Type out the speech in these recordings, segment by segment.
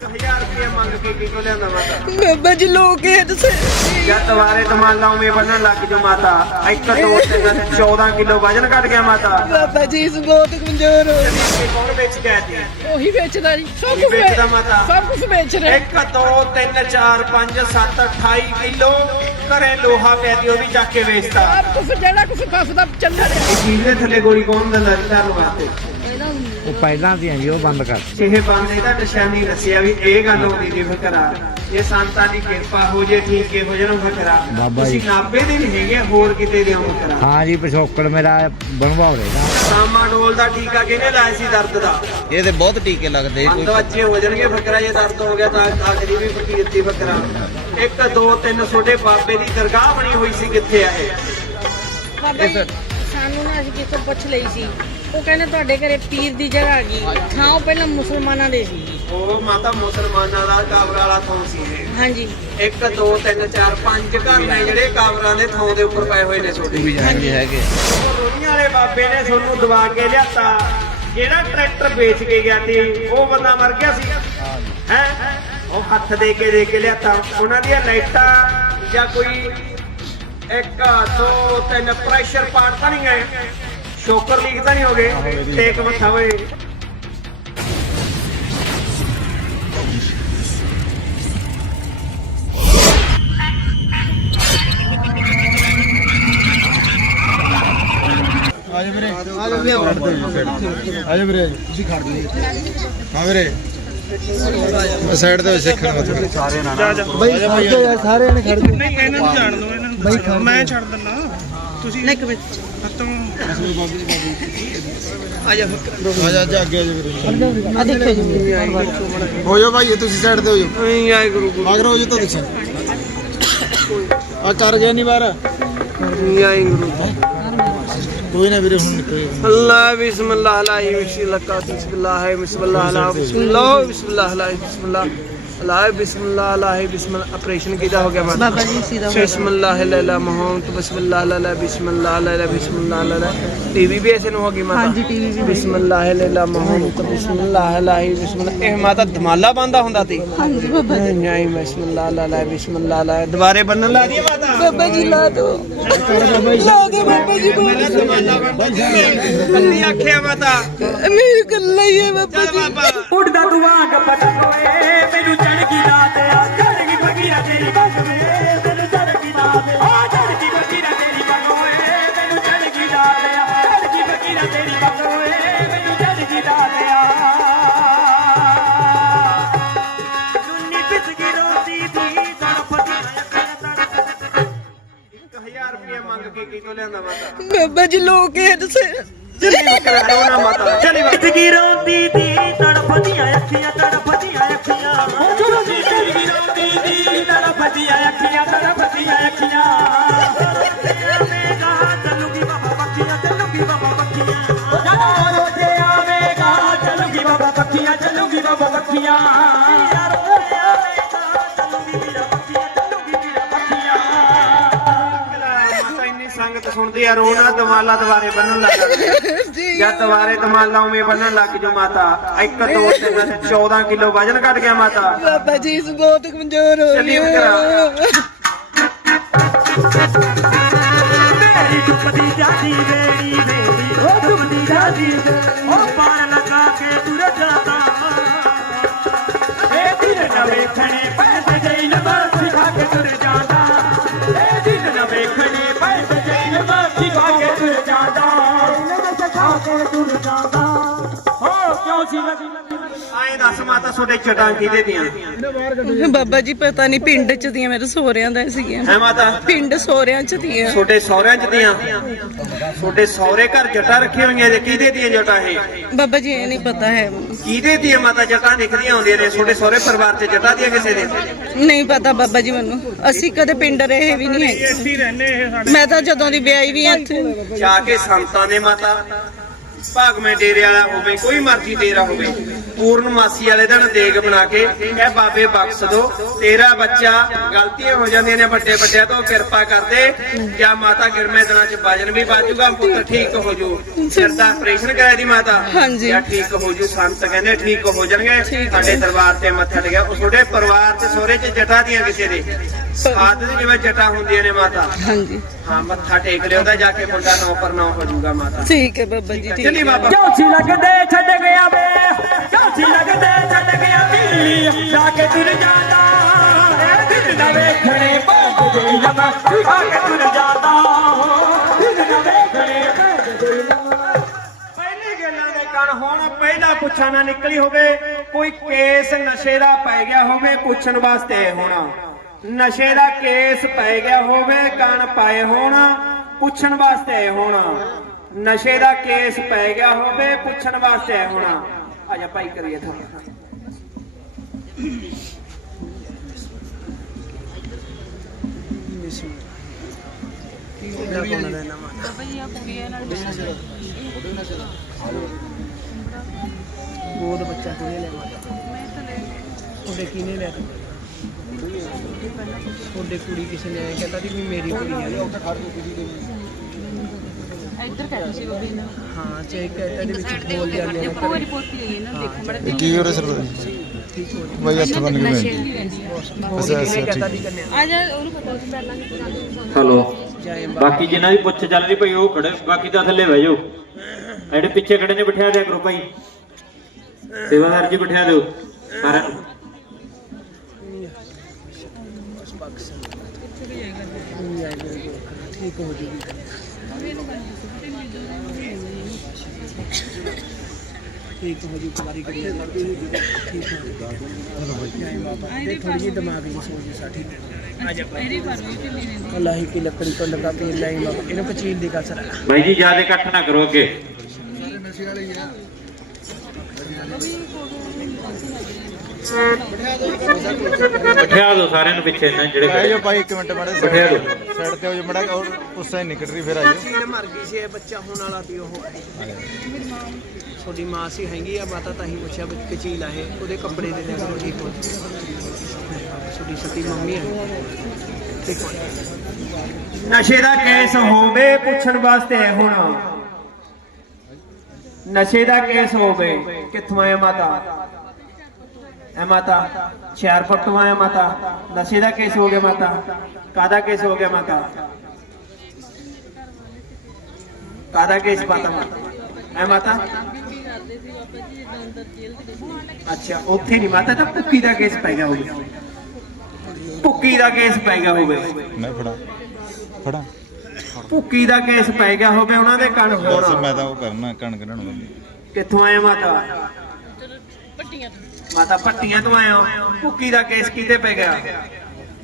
1000 ਰੁਪਏ ਮੰਗ ਕੇ ਕਿਤੋਂ ਲਿਆਂਦਾ ਮਾਤਾ? ਬਾਬਾ ਜੀ ਲੋਕ ਇਹ ਦੱਸੇ ਜਾਂ ਤਵਾਰੇ ਤਮਾਨ ਲਾਉਵੇਂ ਬੰਨਣ ਲੱਗ ਜੋ ਮਾਤਾ। ਇੱਕ ਦੋ ਤਿੰਨ 14 ਕਿਲੋ ਵਜਨ ਘਟ ਗਿਆ ਮਾਤਾ। ਬਾਬਾ ਜੀ ਇਸ ਬਹੁਤ ਕਮਜ਼ੋਰ ਹੋ ਇਹ ਕੌਣ ਵੇਚ ਗਿਆ ਜੀ? ਉਹੀ ਵੇਚਦਾ ਜੀ ਸਭ ਉਹੀ ਕੁਝ ਵੇਚਦਾ ਮਾਤਾ। ਸਭ ਕੁਝ ਵੇਚ ਰਿਹਾ। 1 2 3 4 5 7 28 ਕਿਲੋ ਘਰੇ ਲੋਹਾ ਪਿਆ ਦੀ ਉਹ ਵੀ ਚੱਕ ਕੇ ਵੇਚਤਾ। ਸਭ ਕੁਝ ਜਿਹੜਾ ਕੁਝ ਫਸਦਾ ਚੱਲ ਰਿਹਾ। ਇਹ ਚੀਜ਼ ਦੇ ਥੱਲੇ ਗੋਲੀ ਕੌਣ ਦਿੰਦਾ ਚੱਲ ਵਾਸਤੇ ਉਹ ਪਹਿਲਾਂ ਦੀਆਂ ਜੀ ਉਹ ਬੰਦ ਕਰ ਇਹ ਬੰਦੇ ਦਾ ਨਿਸ਼ਾਨੀ ਦੱਸਿਆ ਵੀ ਇਹ ਗੱਲ ਹੋਣੀ ਦੀ ਫਕਰਾ ਇਹ ਸੰਤਾਂ ਦੀ ਕਿਰਪਾ ਹੋ ਜੇ ਠੀਕ ਹੈ ਹੋ ਜਾਣਾ ਫਕਰਾ ਬਾਬਾ ਜੀ। ਤੁਸੀਂ ਨਾਭੇ ਦੇ ਨਹੀਂ ਹੈਗੇ ਹੋਰ ਕਿਤੇ ਦੇ ਹੋ ਫਕਰਾ ਹਾਂ ਜੀ ਪਿਛੋਕੜ ਮੇਰਾ ਬਣਵਾਉਰੇਗਾ ਸਾਮਾ ਡੋਲ ਦਾ ਟੀਕਾ ਕਿਹਨੇ ਲਾਇਆ ਸੀ ਦਰਦ ਦਾ? ਇਹ ਤੇ ਬਹੁਤ ਟੀਕੇ ਲੱਗਦੇ ਅੰਦ ਬੱਚੇ ਹੋ ਜਾਣਗੇ ਫਕਰਾ ਜੇ ਦਰਦ ਹੋ ਗਿਆ ਤਾਂ ਆਖਰੀ ਵੀ ਫਕੀਰ ਦੀ ਫਕਰਾ 1 2 3 ਛੋਟੇ ਬਾਬੇ ਦੀ ਦਰਗਾਹ ਬਣੀ ਹੋਈ ਸੀ ਕਿੱਥੇ ਆ ਇਹ? ਬਾਬਾ ਜੀ ਸਾਨੂੰ ਨਾ ਅਸੀਂ ਕਿਸੇ ਤੋਂ ਪੁੱਛ ਲਈ ਸੀ। ਉਹ ਕਹਿੰਦੇ ਤੁਹਾਡੇ ਘਰੇ ਪੀਰ ਦੀ ਜਗ੍ਹਾ ਆ ਗਈ ਥਾਂ ਉਹ ਪਹਿਲਾਂ ਮੁਸਲਮਾਨਾਂ ਦੇ ਸੀ। ਉਹ ਮਾਤਾ ਮੁਸਲਮਾਨਾਂ ਦਾ ਕਾਬਰ ਵਾਲਾ ਥਾਂ ਸੀ ਇਹ। ਹਾਂਜੀ। 1 2 3 4 5 ਘਰ ਨੇ ਜਿਹੜੇ ਕਾਬਰਾਂ ਦੇ ਥਾਂ ਦੇ ਉੱਪਰ ਪਏ ਹੋਏ ਨੇ ਛੋਟੇ। ਹਾਂਜੀ। ਹੈਗੇ। ਰੋੜੀਆਂ ਵਾਲੇ ਬਾਬੇ ਨੇ ਤੁਹਾਨੂੰ ਦਵਾ ਕੇ ਲਿਆਤਾ। ਜਿਹੜਾ ਟਰੈਕਟਰ ਵੇਚ ਕੇ ਗਿਆ ਸੀ ਉਹ ਬੰਦਾ ਮਰ ਗਿਆ ਸੀ। ਹੈ? ਉਹ ਹੱਥ ਦੇ ਕੇ ਦੇ ਕੇ ਲਿਆਤਾ। ਉਹਨਾਂ ਦੀਆਂ ਲਾਈਟਾਂ ਜਾਂ ਕੋਈ ਇੱਕ ਦੋ ਤਿੰਨ ਪ੍ਰੈਸ਼ਰ ਪਾਰਟ ਤਾਂ ਨਹੀਂ ਗਏ ਸ਼ੋਕਰ ਲੀਕ ਤਾਂ ਨਹੀਂ ਹੋ ਗਏ। ਟੇਕ ਮੱਥਾ ਹੋਏ ਆਜੋ ਵੀਰੇ ਆਜੋ ਵੀਰੇ ਤੁਸੀਂ ਖੜ ਜੀ ਹਾਂ ਵੀਰੇ। ਸਾਈਡ ਤੇ ਸਿੱਖਣ ਮਤ ਸਾਰੇ ਨਾਲ ਬਈ ਸਾਰੇ ਨੇ ਖੜ ਨਹੀਂ ਇਹਨਾਂ ਨੂੰ ਜਾਣ ਦਿਓ ਇਹਨਾਂ ਨੂੰ ਮੈਂ ਛੱਡ ਦਿੰਦਾ। ਤੁਸੀਂ ਨਹੀਂ ਕਮੇ ਖਤਮ ਆ ਜਾ ਆ ਜਾ ਅੱਗੇ ਆ ਜਾ ਵੀਰੇ ਆ ਦੇਖੋ ਜੀ ਹੋ ਜਾਓ ਭਾਈ ਤੁਸੀਂ ਸਾਈਡ ਤੇ ਹੋ ਜਾਓ ਨਹੀਂ ਆਏ ਗੁਰੂ ਮਗਰ ਹੋ ਜਾਓ ਤਾਂ ਦੇਖੋ ਆ ਕਰ ਗਿਆ ਨਹੀਂ ਬਾਹਰ? ਨਹੀਂ ਆਏ ਗੁਰੂ ਕੋਈ ਨਾ ਵੀਰੇ ਹੁਣ ਨਿਕਲ ਅੱਲਾਹ ਬਿਸਮਿਲ੍ਲਾਹ ਲਾ ਬਿਸਮਿਲ੍ਲਾਹ ਬਿਸਮਿਲ੍ਲਾਹ ਹੈ ਬਿਸਮਿਲ੍ਲਾਹ ਲਾ ਬਿਸਮਿਲ੍ਲਾਹ ਬਿਸਮਿਲ੍ਲਾਹ ਲਾ ਬਿਸਮਿਲ੍ਲਾਹ। ਲਾ ਬਿਸਮਿਲ੍ਲਾਹ ਲਾ ਬਿਸਮਿਲ੍ਲਾਹ ਆਪਰੇਸ਼ਨ ਕਿਦਾ ਹੋ ਗਿਆ ਮਾਤਾ? ਬਾਬਾ ਜੀ ਸੀਦਾ ਬਿਸਮਿਲ੍ਲਾਹ ਲਾ ਲਾ ਮੁਹੰਮਦ ਬਿਸਮਿਲ੍ਲਾਹ ਲਾ ਲਾ ਬਿਸਮਿਲ੍ਲਾਹ ਲਾ ਲਾ ਬਿਸਮਿਲ੍ਲਾਹ ਲਾ ਲਾ ਟੀਵੀ ਵੀ ਐਸੇ ਨੂੰ ਹੋ ਗਈ ਮਾਤਾ? ਹਾਂਜੀ ਟੀਵੀ ਵੀ ਬਿਸਮਿਲ੍ਲਾਹ ਲਾ ਲਾ ਮੁਹੰਮਦ ਬਿਸਮਿਲ੍ਲਾਹ ਲਾ ਬਿਸਮਿਲ੍ਲਾਹ। ਇਹ ਮਾਤਾ ਧਮਾਲਾ ਬੰਦਾ ਹੁੰਦਾ ਤੇ? ਹਾਂਜੀ ਬਾਬਾ ਜੀ। ਨਹੀਂ ਬਿਸਮਿਲ੍ਲਾਹ ਲਾ ਲਾ ਬਿਸਮਿਲ੍ਲਾਹ ਲਾ ਦੁਬਾਰੇ ਬੰਨਣ ਲਾ ਦੀ ਮਾਤਾ? ਬਾਬਾ ਜੀ ਲਾ ਦੋ। ਲਾ ਦੋ ਬਾਬਾ ਜੀ ਕੱਲੀ ਆਖਿਆ ਮਾਤਾ। ਮੇਰੀ ਕੱਲਾ ਹੀ ਹੈ ਬਾਬਾ ਚੱਲ ਜੀ ਬਾਬਾ। ਉੱਡਦਾ ਦੁਆਂਗ ਪਟੋਏ ਮੈਨੂੰ ਚੜ ਗਈ ਰਾਤ ਆ ਚੜ ਗਈ ਫਕੀਰਾ ਤੇਰੀ ਬਗਵੇ ਮੈਨੂੰ ਚੜ ਗਈ ਰਾਤ ਆ। ਚੜ ਗਈ ਫਕੀਰਾ ਤੇਰੀ ਬਗਵੇ ਮੈਨੂੰ ਚੜ ਗਈ ਰਾਤ ਆ। ਚੜ ਗਈ ਫਕੀਰਾ ਤੇਰੀ ਬਗਵੇ ਮੈਨੂੰ ਚੜ ਗਈ ਰਾਤ ਆ। ਦੁੰਨੀ ਪਿਸ ਗਈ ਰੋਦੀ ਦੀ ਤੜਫਦੀ ਤੜਫਦੀ 1000 ਰੁਪਏ ਮੰਗ ਕੇ ਕਿਤੋਂ ਲਿਆਂਦਾ ਮਾਤਾ? ਬਾਬਾ ਜੀ ਲੋਕ ਇਹ ਦੱਸੇ। ਚੱਲੀ ਕਰਾਓ ਨਾ ਮਾਤਾ ਚੱਲੀ ਜ਼ਿੰਦਗੀ ਰੋਂਦੀ ਦੀ ਤੜਫਦੀਆਂ ਅੱਖੀਆਂ ਤੜਫਦੀਆਂ ਅੱਖੀਆਂ। ਦੀ ਤੜਫਦੀਆਂ ਅੱਖੀਆਂ ਤੜਫਦੀਆਂ ਅੱਖੀਆਂ ਆਵੇਗਾ ਚੱਲੂਗੀ ਬਾਬਾ ਬੱਕੀਆਂ ਚੱਲੂਗੀ ਬਾਬਾ ਬੱਕੀਆਂ ਜਦੋਂ ਰੋਜੇ ਆਵੇਗਾ ਚੱਲੂਗੀ ਬਾਬਾ ਬੱਕੀਆਂ ਚੱਲੂਗੀ ਬਾਬਾ ਬੱਕੀਆਂ ਯਾਰ ਇੰਨੀ ਸੰਗਤ ਸੁਣਦੀ ਆ, ਰੋਣਾ ਦਵਾਲਾ ਦਵਾਰੇ ਬੰਨਣ ਲੱਗ ਜਾਂਦੇ ਜਾਂ ਦਵਾਰੇ ਦਮਾਲਾ ਉਵੇਂ ਬੰਨਣ ਲੱਗ ਜੋ ਮਾਤਾ। 1 2 3 14 ਕਿਲੋ ਵਜਨ ਘਟ ਗਿਆ ਮਾਤਾ। ਬਾਬਾ ਜੀ ਇਸ ਬਹੁਤ ਕਮਜ਼ੋਰ ਹੋ ਚੱਲੀ ਗਿਆ ਮੇਰੀ ਡੁੱਬਦੀ ਜਾਂਦੀ ਵੇੜੀ ਵੇੜੀ ਉਹ ਡੁੱਬਦੀ ਜਾਂਦੀ। ਉਹ ਪਾਣ ਲਗਾ ਕੇ ਤੁਰ ਜਾਂਦਾ। ਇਹ ਦਿਨ ਨਾ ਵੇਖਣੇ ਪੈਸੇ ਜਈ ਨਮਾ ਸਿਖਾ ਕੇ ਤੁਰ ਜਾਂਦਾ। ਮਾਤਾ ਤੁਹਾਡੇ ਚਟਾਂ ਕਿਹਦੇ ਦੀਆਂ? ਬਾਬਾ ਜੀ ਪਤਾ ਨਹੀਂ ਪਿੰਡ ਚ ਦੀਆਂ ਮੇਰੇ ਸੋਹਰਿਆਂ ਦਾ ਸੀਗੀਆਂ। ਹੈ ਮਾਤਾ? ਪਿੰਡ ਸੋਹਰਿਆਂ ਚ ਦੀਆਂ। ਤੁਹਾਡੇ ਸਹੁਰਿਆਂ ਚ ਦੀਆਂ? ਤੁਹਾਡੇ ਸਹੁਰੇ ਘਰ ਜਟਾਂ ਰੱਖੀਆਂ ਹੋਈਆਂ ਜੇ ਕਿਹਦੇ ਦੀਆਂ ਜਟਾਂ ਇਹ? ਬਾਬਾ ਜੀ ਇਹ ਨਹੀਂ ਪਤਾ ਹੈ। ਕਿਹਦੇ ਦੀਆਂ ਮਾਤਾ ਜਟਾਂ ਨਿਕਲੀਆਂ ਹੁੰਦੀਆਂ ਨੇ ਤੁਹਾਡੇ ਸਹੁਰੇ ਪਰਿਵਾਰ ਚ ਜਟਾਂ ਦੀਆਂ ਕਿਸੇ ਦੇ? ਨਹੀਂ ਪਤਾ ਬਾਬਾ ਜੀ ਮੈਨੂੰ। ਅਸੀਂ ਕਦੇ ਪਿੰਡ ਰਹੇ ਵੀ ਨਹੀਂ ਹੀ ਮੈਂ ਤਾਂ ਜਦੋਂ ਦੀ ਵਿਆਹੀ ਵੀ ਇੱਥੇ। ਜਾ ਕੇ ਸੰਤਾਂ ਦੇ ਮਾਤਾ ਭਾਗਵੇਂ ਡੇਰੇ ਵਾਲਾ ਹੋਵੇ ਕੋਈ ਮਰਜ਼ੀ ਡੇਰਾ ਹੋਵੇ ਪੂਰਨਮਾਸੀ ਵਾਲੇ ਦਿਨ ਦੇਗ ਬਣਾ ਕੇ ਕਹਿ ਬਾਬੇ ਬਖਸ਼ ਦੋ। ਤੇਰਾ ਬੱਚਾ ਗਲਤੀਆਂ ਹੋ ਜਾਂਦੀਆਂ ਨੇ ਵੱਡੇ ਵੱਡਿਆਂ ਤੋਂ ਕਿਰਪਾ ਕਰਦੇ ਜਾਂ ਮਾਤਾ ਗਿਰਮੇ ਦਿਨਾਂ ਚ ਵਜਨ ਵੀ ਬਾਜੂਗਾ ਪੁੱਤਰ ਠੀਕ ਹੋ ਜੂ ਸਿਰ ਦਾ ਆਪਰੇਸ਼ਨ ਕਰਾਇਆ ਦੀ ਮਾਤਾ? ਹਾਂਜੀ। ਜਾਂ ਠੀਕ ਹੋ ਜੂ ਸੰਤ ਕਹਿੰਦੇ ਠੀਕ ਹੋ ਜਾਣਗੇ। ਸਾਡੇ ਦਰਬਾਰ ਤੇ ਮੱਥਾ ਟੇਕਿਆ। ਉਹ ਤੁਹਾਡੇ ਪਰਿਵਾਰ ਤੇ ਸਹੁਰੇ ਚ ਜਟਾ ਦੀਆਂ ਕਿਸੇ ਦੇ। ਸਾਧ ਦੀ ਜਿਵੇਂ ਜਟਾ ਹੁੰਦੀਆਂ ਨੇ ਮਾਤਾ। ਹਾਂਜੀ। ਹਾਂ ਮੱਥਾ ਟੇਕ ਲਿਓ ਤਾਂ ਜਾ ਕੇ ਮੁੰਡਾ ਨੌ ਪਰ ਨੌ ਹੋ ਜਾਊਗਾ ਮਾਤਾ। ਠੀਕ ਹੈ ਬਾਬਾ ਜੀ ਠੀਕ ਚੱਲੀ ਹੈ। ਬਾਬਾ। ਚੌਥੀ ਲੱਗਦੇ ਛੱਡ ਗਿਆ ਵੇ। ਚੌਥੀ ਲੱਗਦੇ ਛੱਡ ਗਿਆ ਦਿੱਲੀ ਜਾ ਕੇ ਤੁਰ ਜਾਂਦਾ। ਇਹ ਦਿਨ ਨਾ ਵੇਖਣੇ ਭੋਗ ਦੇ ਲਮਾ ਜਾ ਕੇ ਤੁਰ ਜਾਂਦਾ। ਦਿਨ ਨਾ ਵੇਖਣੇ ਭੋਗ ਦੇ ਪਹਿਲੀ ਗੱਲਾਂ ਦੇ ਕਣ ਹੋਣ, ਪਹਿਲਾ ਪੁੱਛਾ ਨਾ ਨਿਕਲੀ ਹੋਵੇ, ਕੋਈ ਕੇਸ ਨਸ਼ੇ ਦਾ ਪੈ ਗਿਆ ਹੋਵੇ ਪੁੱਛਣ ਵਾਸਤੇ ਹੋਣਾ। ਨਸ਼ੇ ਦਾ ਕੇਸ ਪੈ ਗਿਆ ਹੋਵੇ ਕਣ ਪਾਏ ਹੋਣਾ, ਪੁੱਛਣ ਵਾਸਤੇ ਹੋਣਾ। ਨਸ਼ੇ ਦਾ ਕੇਸ ਪੈ ਗਿਆ ਹੋਵੇ, ਪੁੱਛਣ ਵਾਸਤੇ ਹੋਣਾ। ਆ ਜਾ ਭਾਈ ਕਰੀਏ ਥੋੜਾ ਬਹੁਤ ਬੱਚਾ ਕਿਨੇ ਲੈ ਉਹਦੇ ਕਿਨੇ ਲੈ ਉਹਦੇ ਕੁੜੀ ਕਿਸੇ ਨੇ ਕਹਿੰਦਾ ਸੀ ਵੀ ਮੇਰੀ ਕੁੜੀ ਹੈ ਇੱਧਰ ਕਰ ਤੁਸੀਂ ਬੱਬੀ ਹਾਂ ਚੈੱਕ ਕਰਤਾ ਦੇ ਵਿੱਚ ਬੋਲ ਜਾਂਦੇ ਨੇ ਇੱਕੋ ਵਾਰੀ ਪੋਤੀ ਹੋਈ ਹੈ ਨਾ ਦੇਖੋ ਬੜਾ ਕੀ ਹੋ ਰਿਹਾ ਸਰ ਬਾਈ ਹੱਥ ਬੰਨ ਕੇ ਬੈਠ ਅੱਛਾ ਠੀਕ ਦੀ ਆ ਜਾ ਉਹਨੂੰ ਪਤਾ ਸੀ ਪਹਿਲਾਂ ਨਹੀਂ ਹਲੋ ਬਾਕੀ ਜਿਨ੍ਹਾਂ ਦੀ ਪੁੱਛ ਚੱਲ ਰਹੀ ਭਾਈ ਉਹ ਖੜੇ ਬਾਕੀ ਤਾਂ ਥੱਲੇ ਬਹਿ ਜਾਓ ਜਿਹੜੇ ਪਿੱਛੇ ਖੜੇ ਨੇ ਬਿਠਾ ਦਿਆ ਕਰੋ ਭਾਈ ਸੇਵਾਦਾਰ ਜੀ ਬਿਠਾ ਦਿਓ ਸਾਰਿਆਂ ਨੂੰ ਠੀਕ ਹੋ ਜੂਗੀ ਠੀਕ ਹੋ ਜੂ ਕੁਮਾਰੀ ਕਰੀ ਠੀਕ ਹੋ। ਜੈ ਬਾਬਾ ਇਹ ਥੋੜੀ ਜਿਹੀ ਦਿਮਾਗ ਦੀ ਸੋਚ ਸਾ ਠੀਕ ਆ ਜਾ ਅੱਲਾਹ ਕੀ ਲੱਕੜੀ ਤੋਂ ਲਗਾ ਕੇ ਲਾਈ ਬਾਬਾ ਇਹਨੂੰ ਕਚੀਲ ਦੀ ਕਸਰ ਹੈ ਭਾਈ ਜੀ ਜ਼ਿਆਦਾ ਇਕੱਠ ਨਾ ਕਰੋ ਅੱਗੇ। ਬਿਠਾ ਦਿਓ ਸਾਰਿਆਂ ਨੂੰ ਪਿੱਛੇ ਨਾ ਜਿਹੜੇ ਆਇਓ ਖੜੇ ਭਾਈ ਇੱਕ ਮਿੰਟ ਮਾੜੇ ਬਿਠਾ ਦਿਓ। ਸਾਈਡ ਤੇ ਹੋ ਜਾ ਮੜਾ ਔਰ ਉਸ ਸਾਈਡ ਨਿਕਲ ਰਹੀ ਫਿਰ ਆਇਓ ਚੀੜ ਮਰ ਗਈ ਸੀ ਇਹ ਬੱਚਾ ਹੋਣ ਵਾਲਾ ਵੀ ਉਹ। ਹੈ ਤੁਹਾਡੀ ਮਾਂ ਸੀ, ਹੈਗੀ ਆ, ਮਾਤਾ ਤਾਂ ਹੀ ਪੁੱਛਿਆ ਵੀ ਕਚੀਲ ਆ ਉਹਦੇ ਕੱਪੜੇ ਦੇ ਦੇ ਕਰੋ, ਠੀਕ ਹੋ ਤੁਹਾਡੀ ਸਤੀ ਮੰਮੀ ਹੈ ਠੀਕ ਨਸ਼ੇ ਦਾ ਕੇਸ ਹੋਵੇ ਪੁੱਛਣ ਵਾਸਤੇ ਆਏ ਹੋਣਾ। ਨਸ਼ੇ ਦਾ ਕੇਸ ਹੋਵੇ, ਕਿੱਥੋਂ ਆਇਆ ਮਾਤਾ? ਐ ਮਾਤਾ, ਹੁਸ਼ਿਆਰਪੁਰ ਤੋਂ ਆਇਆ ਮਾਤਾ। ਨਸ਼ੇ ਦਾ ਕੇਸ ਹੋ ਗਿਆ ਮਾਤਾ। ਕਾਦਾ ਕੇਸ ਹੋ ਗਿਆ ਮਾਤਾ? ਕਾਦਾ ਕੇਸ ਪਤਾ ਮਾਤਾ? ਐ ਮਾਤਾ? ਅੱਛਾ ਉੱਥੇ ਨਹੀਂ ਮਾਤਾ ਤਾਂ ਭੁੱਕੀ ਦਾ ਕੇਸ ਪੈ ਗਿਆ ਹੋਵੇ। ਭੁੱਕੀ ਦਾ ਕੇਸ ਪੈ ਗਿਆ ਹੋਵੇ। ਮੈਂ ਫੜਾ। ਫੜਾ। ਭੁੱਕੀ ਦਾ ਕੇਸ ਪੈ ਗਿਆ ਹੋਵੇ ਉਹਨਾਂ ਦੇ ਕੰਨ ਬਸ ਹੋਣਾ। ਮੈਂ ਤਾਂ ਉਹ ਕਰਨਾ ਕਣਕ ਰਣ ਵਾਲੀ। ਕਿੱਥੋਂ ਆਏ ਮਾਤਾ? ਪੱਟੀਆਂ ਮਾਤਾ ਪੱਟੀਆਂ ਤੋਂ ਆਏ ਹੋ। ਭੁੱਕੀ ਦਾ ਕੇਸ ਕਿਤੇ ਪੈ ਗਿਆ?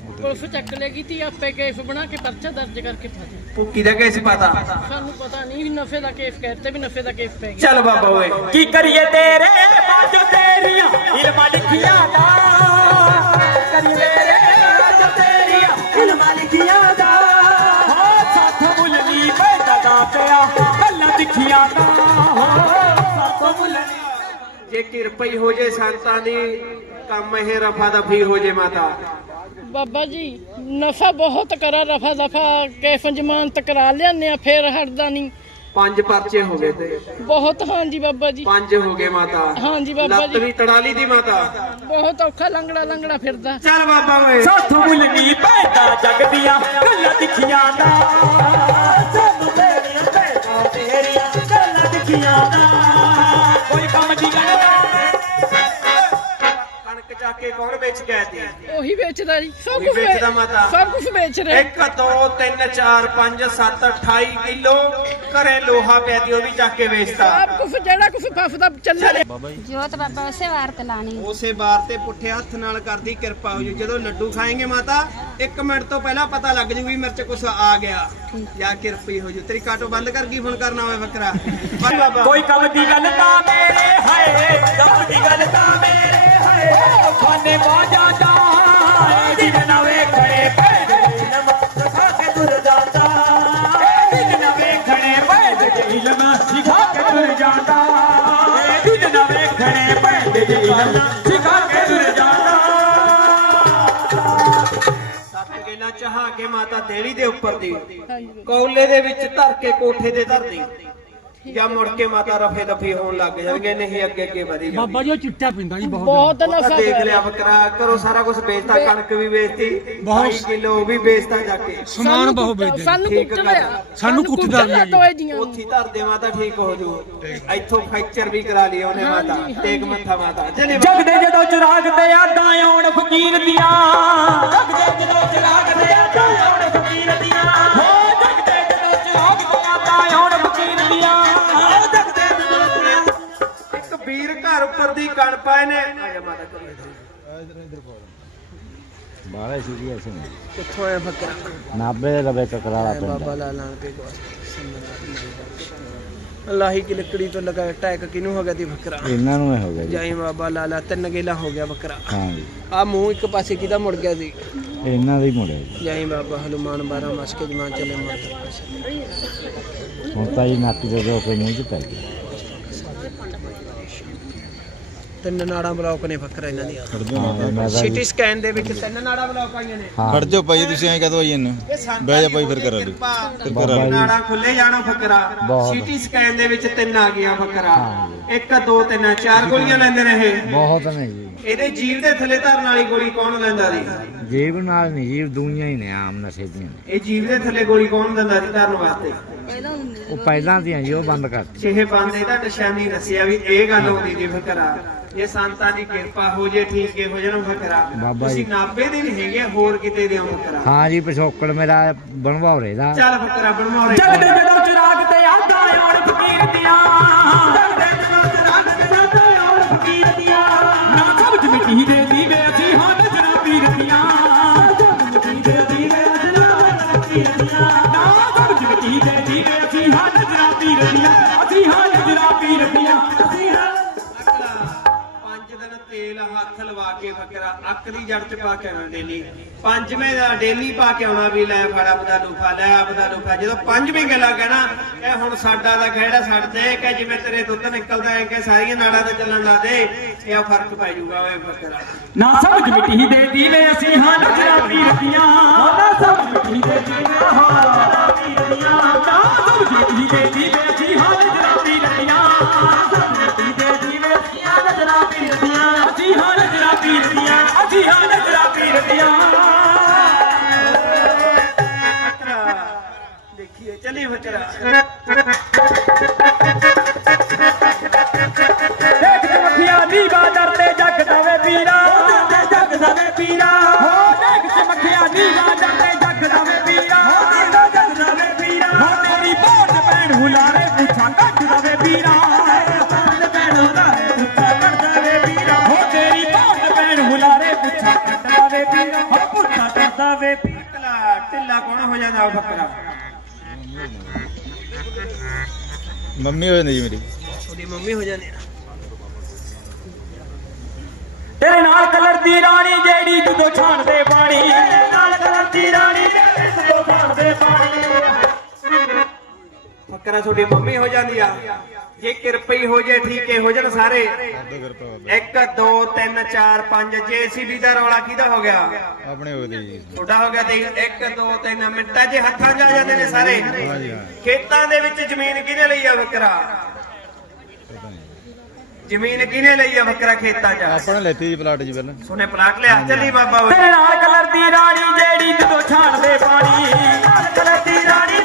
ਪੁਲਿਸ ਚੱਕ ਲੇਗੀ ਤੀ ਆਪੇ ਕੇਸ ਬਣਾ ਕੇ ਪਰਚਾ ਦਰਜ ਕਰਕੇ ਦੇ। ਭੁੱਕੀ ਦਾ ਕੇਸ ਪਤਾ? ਸਾਨੂੰ ਪਤਾ ਨਹੀਂ ਨਫੇ ਦਾ ਕੇਸ ਕਹਿੰਦੇ ਵੀ ਨਫੇ ਦਾ ਕੇਸ ਪੈ ਗਿਆ। ਚੱਲ ਬਾਬਾ ਓਏ। ਕੀ ਕਰੀਏ ਤੇਰੇ ਬਾਜੋ ਤੇਰੀਆਂ? ਇਲਮਾਂ ਲਿਖੀਆਂ ਦਾ। ਕਰੀਏ ਤੇਰੇ ਬਾਜੋ ਤੇਰੀਆਂ? ਇਲਮਾਂ ਲਿਖੀਆਂ ਦਾ। ਹੋ ਸਾਥ ਮੁੱਲ ਨਹੀਂ ਪੈਦਾ ਦਾ ਪਿਆ ਗੱਲਾਂ ਦਿਖੀਆਂ ਦਾ। ਹੋ ਸਾਥ ਮੁੱਲ ਜੇ ਕਿਰਪਈ ਹੋ ਜੇ ਸੰਤਾਂ ਦੀ ਕੰਮ ਇਹ ਰਫਾ ਦਫੀ ਹੋ ਜੇ ਮਾਤਾ। ਬਾਬਾ ਜੀ ਨਫਾ ਬਹੁਤ ਕਰਾ ਰਫਾ ਦਫਾ ਕੇਫ ਜ਼ਮਾਨਤ ਕਰਾ ਲਿਆਨੇ ਆ ਫੇਰ ਹਟਦਾ ਨਹੀਂ। ਪੰਜ ਪਰਚੇ ਹੋ ਗਏ ਤੇ। ਬਹੁਤ ਹਾਂਜੀ ਬਾਬਾ ਜੀ। ਪੰਜ ਹੋ ਗਏ ਮਾਤਾ। ਹਾਂਜੀ ਬਾਬਾ ਲੱਤ ਜੀ। ਵੀ ਤੜਾਲੀ ਦੀ ਮਾਤਾ। ਬਹੁਤ ਔਖਾ ਲੰਗੜਾ ਲੰਗੜਾ ਫਿਰਦਾ। ਚੱਲ ਬਾਬਾ ਓਏ। ਸਾਥ ਮੁੱਲ ਨਹੀਂ ਪੈਦਾ ਜਗ ਦੀਆਂ ਗੱਲਾਂ ਦਿਖੀਆਂ ਦਾ। ਸਾਨੂੰ ਤੇਰੀਆਂ ਪੈਦਾ ਤੇਰੀਆਂ ਗੱਲਾਂ ਦਿਖੀਆਂ ਦਾ। ਕੇ ਕੌਣ ਵੇਚ ਗਿਆ ਤੀ ਉਹੀ ਵੇਚਦਾ ਜੀ ਸਭ ਉਹੀ ਕੁਝ ਵੇਚਦਾ ਮਾਤਾ। ਸਭ ਕੁਝ ਵੇਚ ਰਿਹਾ। 1 2 3 4 5 7 28 ਕਿਲੋ ਘਰੇ ਲੋਹਾ ਪਿਆ ਤੀ ਉਹ ਵੀ ਚੱਕ ਕੇ ਵੇਚਤਾ। ਸਭ ਕੁਝ ਜਿਹੜਾ ਕੁਝ ਫਸਦਾ ਚੱਲੇ। ਜੋਤ ਬਾਬਾ ਉਸੇ ਵਾਰ ਤੇ ਲਾਣੀ ਉਸੇ ਵਾਰ ਤੇ ਪੁੱਠੇ ਹੱਥ ਨਾਲ ਕਰਦੀ ਕਿਰਪਾ ਹੋ ਜੂ। ਜਦੋਂ ਲੱਡੂ ਖਾਏਂਗੇ ਮਾਤਾ 1 ਮਿੰਟ ਤੋਂ ਪਹਿਲਾਂ ਪਤਾ ਲੱਗ ਜੂ ਵੀ ਮਿਰਚ ਕੁਛ ਆ ਗਿਆ ਜਾਂ ਕਿਰਪੀ ਹੋ ਜੂ। ਤੇਰੀ ਕਾਟੋ ਬੰਦ ਕਰ ਗਈ ਫੋਨ ਕਰਨਾ ਹੋਵੇ ਬਾਈ ਬਾਬਾ। ਕੋਈ ਕੰਮ ਦੀ ਗੱਲ ਤਾਂ ਮੇਰੇ ਹਾਏ ਕੰਮ ਦੀ ਗੱਲ ਤਾਂ ਮੇਰੇ ਹਾਏ। ਖਾਨੇ ਪਾ ਜਾਂਦਾ ਇਹ ਨਾ ਵੇਖਣੇ ਪੈਦ ਜਹੀਲਮ ਸਿਖਾ ਕੇ ਤੁਰ ਜਾਂਦਾ ਇਹ ਨਾ ਵੇਖਣੇ ਪੈਦ ਜਹੀਲਮ ਸਿਖਾ ਕੇ ਤੁਰ ਜਾਂਦਾ ਇਹ ਨਾ ਵੇਖਣੇ ਪੈਦ ਗੱਲਾਂ ਸਿਖਾ ਕੇ ਦੁਰ ਜਾਣਾ ਸੱਤ ਗੇਲਾ ਚਾਹਾ ਕੇ ਮਾਤਾ ਦੇੜੀ ਦੇ ਉੱਪਰ ਦੀ, ਕੌਲੇ ਦੇ ਵਿੱਚ ਧਰ ਕੇ ਕੋਠੇ ਤੇ ਧਰਦੀ। ਜਾਂ ਮੁੜ ਕੇ ਮਾਤਾ ਰਫੇ ਦਫੀ ਹੋਣ ਲੱਗ ਜਾਣਗੇ ਨਹੀਂ ਅੱਗੇ ਅੱਗੇ ਵਧੀ ਜਾਂਦੀ ਬਾਬਾ ਜੀ ਉਹ ਚਿੱਟਾ ਪਿੰਦਾ ਜੀ ਬਹੁਤ। ਬਹੁਤ ਨਸ਼ਾ ਦੇਖ ਲਿਆ ਬੱਕਰਾ ਕਰੋ ਸਾਰਾ ਕੁਝ ਵੇਚਤਾ ਕਣਕ ਵੀ ਵੇਚਤੀ 2 ਕਿਲੋ ਵੀ ਵੇਚਤਾ ਜਾ ਕੇ। ਸਮਾਨ ਬਹੁਤ ਵੇਚਦੇ ਸਾਨੂੰ ਠੀਕ ਕੁੱਟ ਗੱਲ। ਲਿਆ ਸਾਨੂੰ ਕੁੱਟਦਾ ਵੀ ਆ ਜੀ। ਦੀਆਂ। ਉੱਥੀ ਧਰ ਦੇ ਮਾਤਾ ਠੀਕ ਹੋ ਜੂ। ਇੱਥੋਂ ਫ੍ਰੈਕਚਰ ਵੀ ਕਰਾ ਲਿਆ ਉਹਨੇ ਮਾਤਾ। ਟੇਕ ਮੱਥਾ ਮਾਤਾ। ਚਲੇ ਜਗਦੇ ਜਦੋਂ ਚਿਰਾਗ ਤੇ ਯਾਦਾਂ ਆਉਣ ਫਕੀਰ ਦੀਆਂ। ਜਗਦੇ ਜਦੋਂ ਚਿਰਾਗ ਤੇ ਯਾਦਾਂ ਆਉਣ ਫਕੀਰ ਘਰ ਉੱਪਰ ਦੀ ਕਣ ਪਾਏ ਨੇ। ਆ ਜਾ ਮਾਤਾ ਸੀਰੀਅਸ ਨੇ ਕਿੱਥੋਂ ਆਇਆ ਬੱਕਰਾ ਨਾਬੇ ਦੇ ਲਵੇ ਕਕਰਾਲਾ ਬਾਬਾ ਪਿੰਡ ਲਾਲਾਂ ਕੇ ਕੋਲ। ਲਾਹੀ ਕੀ ਲੱਕੜੀ ਤੋਂ ਲਗਾ ਟੈਕ ਕਿਨੂੰ ਹੋ ਗਿਆ ਦੀ ਬੱਕਰਾ ਇਹਨਾਂ ਨੂੰ ਇਹ ਹੋ ਗਿਆ ਜਾਈ ਬਾਬਾ ਲਾਲਾ ਤਿੰਨ ਗੇਲਾ ਹੋ ਗਿਆ ਬੱਕਰਾ ਹਾਂ ਜੀ। ਆ ਮੂੰਹ ਇੱਕ ਪਾਸੇ ਕਿਦਾ ਮੁੜ ਗਿਆ ਸੀ? ਇਹਨਾਂ ਦਾ ਹੀ ਮੁੜਿਆ ਜਾਈ ਬਾਬਾ ਹਨੂਮਾਨ 12 ਮਸ ਕੇ ਜਮਾਨ ਚਲੇ ਮਾਤਾ ਪਾਸੇ। ਹੁਣ ਤਾਂ ਜੀ ਨਾਤੀ ਦੇ ਦੋ ਕੇ ਮੂੰਹ ਚ ਪੈ ਗਿਆ ਤਿੰਨ ਨਾੜਾਂ ਬਲੌਕ ਨੇ ਬੱਕਰਾ ਇਹਨਾਂ ਦੀਆਂ। ਸਿਟੀ ਸਕੈਨ ਦੇ ਵਿੱਚ ਤਿੰਨ ਨਾੜਾਂ ਬਲੌਕ ਆਈਆਂ ਨੇ। ਖੜ ਜਾਓ ਭਾਈ ਤੁਸੀਂ ਐਂ ਕਹਦੋ ਆਈ ਇਹਨੂੰ। ਬਹਿ ਜਾ ਭਾਈ ਫਿਰ ਕਰਾ ਲਈ ਨਾੜਾ ਖੁੱਲੇ ਜਾਣਾ ਫਕਰਾ। ਸੀਟੀ ਸਕੈਨ ਦੇ ਵਿੱਚ ਤਿੰਨ ਆ ਗਿਆ ਫਕਰਾ। ਇੱਕ ਦੋ ਤਿੰਨ ਚਾਰ ਗੋਲੀਆਂ ਲੈਂਦੇ ਨੇ ਇਹ। ਬਹੁਤ ਨੇ ਜੀ। ਇਹਦੇ ਜੀਵ ਦੇ ਥੱਲੇ ਧਰਨ ਵਾਲੀ ਗੋਲੀ ਕੌਣ ਲੈਂਦਾ ਸੀ? ਜੀਵ ਨਾਲ ਨਹੀਂ ਜੀਵ ਦੁਨੀਆ ਹੀ ਨੇ ਆਮ ਨਸ਼ੇ ਦੀਆਂ ਨੇ। ਇਹ ਜੀਵ ਦੇ ਥੱਲੇ ਗੋਲੀ ਕੌਣ ਦਿੰਦਾ ਸੀ ਧਰਨ ਵਾਸਤੇ? ਉਹ ਪਹਿਲਾਂ ਦੀਆਂ ਜੀ ਉਹ ਬੰਦ ਕਰਤੀ। ਛੇ ਬੰਦੇ ਦਾ ਨਿਸ਼ਾਨੀ ਦੱਸਿਆ ਵੀ ਇਹ ਗੱਲ ਹੁੰਦੀ ਜੀ ਫਕਰਾ ਜੇ ਸੰਤਾਂ ਦੀ ਕਿਰਪਾ ਹੋ ਜੇ ਠੀਕ ਹੋ ਜਾਣ ਫਕਰਾ ਬਾਬਾ ਤੁਸੀਂ ਜੀ। ਨਾਭੇ ਦੇ ਨਹੀਂ ਹੈਗੇ ਹੋਰ ਕਿਤੇ ਦੇ ਹੋ ਫਕਰਾ ਹਾਂ ਜੀ ਪਿਛੋਕੜ ਮੇਰਾ ਬਣਵਾਉਰੇ ਦਾ। ਚੱਲ ਫਕਰਾ ਬਣਵਾਉਣੇ ਜਗਦੇ ਜਦੋਂ ਚਿਰਾਗ ਤੇ ਯਾਦਾਂ ਆਉਣ ਫਕੀਰ ਦੀਆਂ। ਜਗਦੇ ਦੀਆਂ ਅਸੀਂ ਹਾਂ ਨਜ਼ਰਾਂ ਪੀਰ ਦੀਆਂ ਅਸੀਂ ਹਾਂ ਪੰਜ ਦਿਨ ਤੇਲ ਹੱਥ ਲਵਾ ਕੇ ਫਕਰਾ ਅੱਕ ਦੀ ਜੜ ਚ ਪਾ ਕੇ ਆਉਣਾ ਡੇਲੀ। ਪੰਜਵੇਂ ਦਾ ਡੇਲੀ ਪਾ ਕੇ ਆਉਣਾ ਵੀ ਲੈ ਫੜ ਆਪਦਾ ਲੂਫਾ ਲੈ ਆਪਦਾ ਲੂਫਾ। ਜਦੋਂ ਪੰਜਵੀਂ ਗੱਲਾਂ ਕਹਿਣਾ ਇਹ ਹੁਣ ਸਾਡਾ ਦਾ ਖਹਿੜਾ ਛੱਡ ਦੇ ਕਿ ਜਿਵੇਂ ਤੇਰੇ ਦੁੱਧ ਨਿਕਲਦਾ ਹੈ ਕਿ ਸਾਰੀਆਂ ਨਾੜਾਂ ਤੇ ਚੱਲਣ ਲਾ ਦੇ ਇਹ ਫ਼ਰਕ ਪੈ ਜਾਊਗਾ ਓਏ ਫਕਰਾ ਨਾ ਸਮਝ ਮਿੱਟੀ ਦੇ ਦੀਵੇ ਅਸੀਂ ਹਾਂ ਨਜ਼ਰਾਂ ਨਾ ਸਮਝ ਮਿੱਟੀ ਦੇ ਦੀਵੇ ਹਾਂ ਨਜ਼ਰਾਂ ਨਾ ਸਮਝ ਮਿੱਟੀ ਦੇ ਦੀਵੇ ਪੀਰ ਦੀਆਂ ਅਸੀਂ ਹਾਂ ਨਜ਼ਰਾਂ ਪੀਰ ਦੀਆਂ ਫਕਰਾ ਦੇਖੀਏ ਚੱਲੀ ਫਕਰਾ ਦੇਖ ਚਮਖਿਆ ਨੀਵਾ ਡਰਦੇ ਜੱਗ ਦਵੇ ਪੀਰਾ। ਡਰਦੇ ਜੱਗ ਦਵੇ ਪੀਰਾ। ਹੋ ਦੇਖ ਚਮਖਿਆ ਨੀਵਾ ਡਰਦੇ ਜੱਗ ਮੰਮੀ ਹੋ ਜਾਂਦੀ ਮੇਰੀ। ਉਹਦੀ ਮੰਮੀ ਹੋ ਜਾਂਦੀ ਤੇਰੇ ਨਾਲ ਕਲਰ ਦੀ ਰਾਣੀ ਜਿਹੜੀ ਜਦੋਂ ਛਾਣਦੇ ਪਾਣੀ। ਤੇਰੇ ਨਾਲ ਕਲਰ ਦੀ ਰਾਣੀ ਜਿਹੜੀ ਜਦੋਂ ਛਾਣਦੇ ਪਾਣੀ। ਫਕਰਾ ਤੁਹਾਡੀ ਮੰਮੀ ਹੋ ਜਾਂਦੀ ਆ। ਜੇ ਕਿਰਪਈ ਹੋ ਜੇ ਠੀਕੇ ਹੋ ਜਾਣ ਸਾਰੇ। 1 2 3 4 5 ਜੇਸੀਬੀ ਦਾ ਰੌਲਾ ਕਿਹਦਾ ਹੋ ਗਿਆ? ਆਪਣੇ ਹੋ ਗਏ ਜੀ। ਤੁਹਾਡਾ ਹੋ ਗਿਆ ਤੇ 1 2 3 ਮਿੰਟਾਂ 'ਚ ਹੱਥਾਂ 'ਚ ਆ ਜਾਂਦੇ ਨੇ ਸਾਰੇ। ਖੇਤਾਂ ਦੇ ਵਿੱਚ ਜ਼ਮੀਨ ਕਿਹਨੇ ਲਈ ਆ ਬੱਕਰਾ? ਜ਼ਮੀਨ ਕਿਹਨੇ ਲਈ ਆ ਬੱਕਰਾ ਖੇਤਾਂ 'ਚ? ਆਪਾਂ ਨੇ ਲੈਤੀ ਜੀ ਪਲਾਟ ਜੀ ਪਹਿਲਾਂ। ਸੋਨੇ ਪਲਾਟ ਲਿਆ। ਚੱਲੀ ਬਾਬਾ ਤੇਰੇ ਨਾਲ ਕਲਰ ਦੀ ਰਾਣੀ ਜਿਹੜੀ ਜਦੋਂ ਛਾਣਦੇ ਪਾਣੀ। ਕਲਰ ਦੀ ਰਾਣੀ